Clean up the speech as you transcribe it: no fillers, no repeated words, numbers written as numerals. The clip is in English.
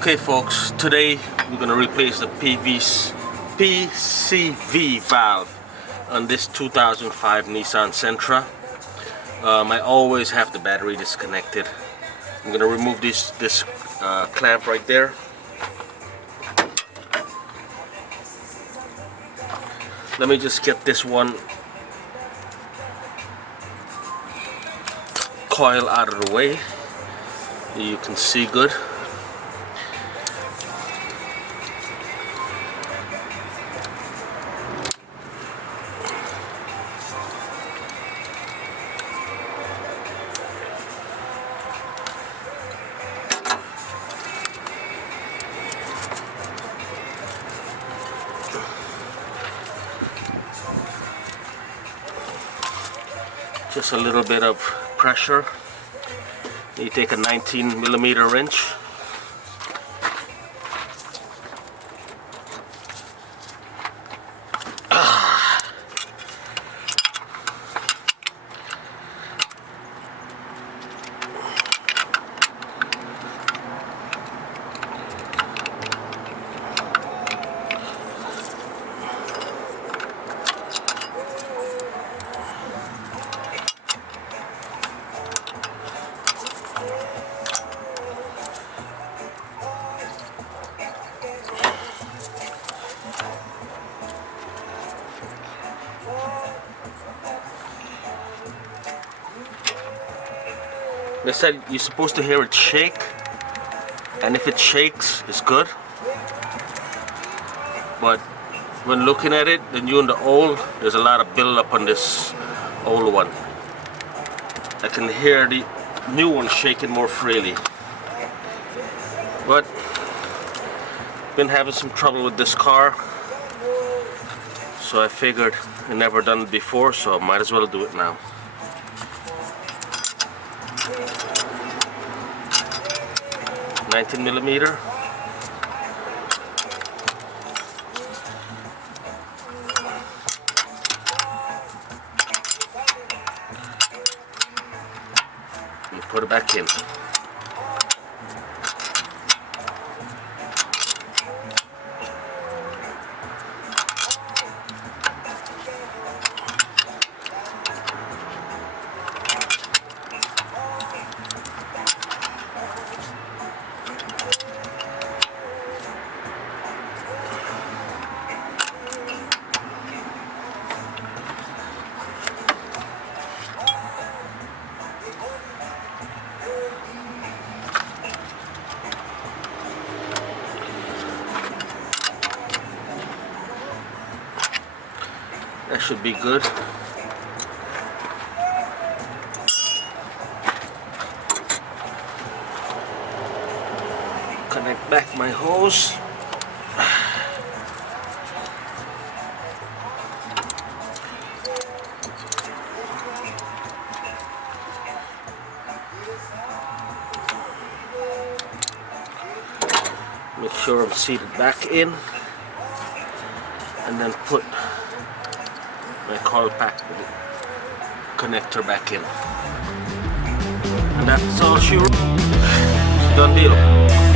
Okay folks, today we're going to replace the PCV valve on this 2005 Nissan Sentra. I always have the battery disconnected. I'm going to remove this clamp right there. Let me just get this one coil out of the way. You can see good. Just a little bit of pressure. You take a 19mm wrench. They said you're supposed to hear it shake, and if it shakes, it's good. But when looking at it, the new and the old, there's a lot of buildup on this old one. I can hear the new one shaking more freely. But been having some trouble with this car, so I figured I never done it before, so I might as well do it now. $19mm. You put it back in. That should be good. Connect back my hose. Make sure I'm seated back in, and then put my coil pack connector back in, and that's all she wrote. Done deal.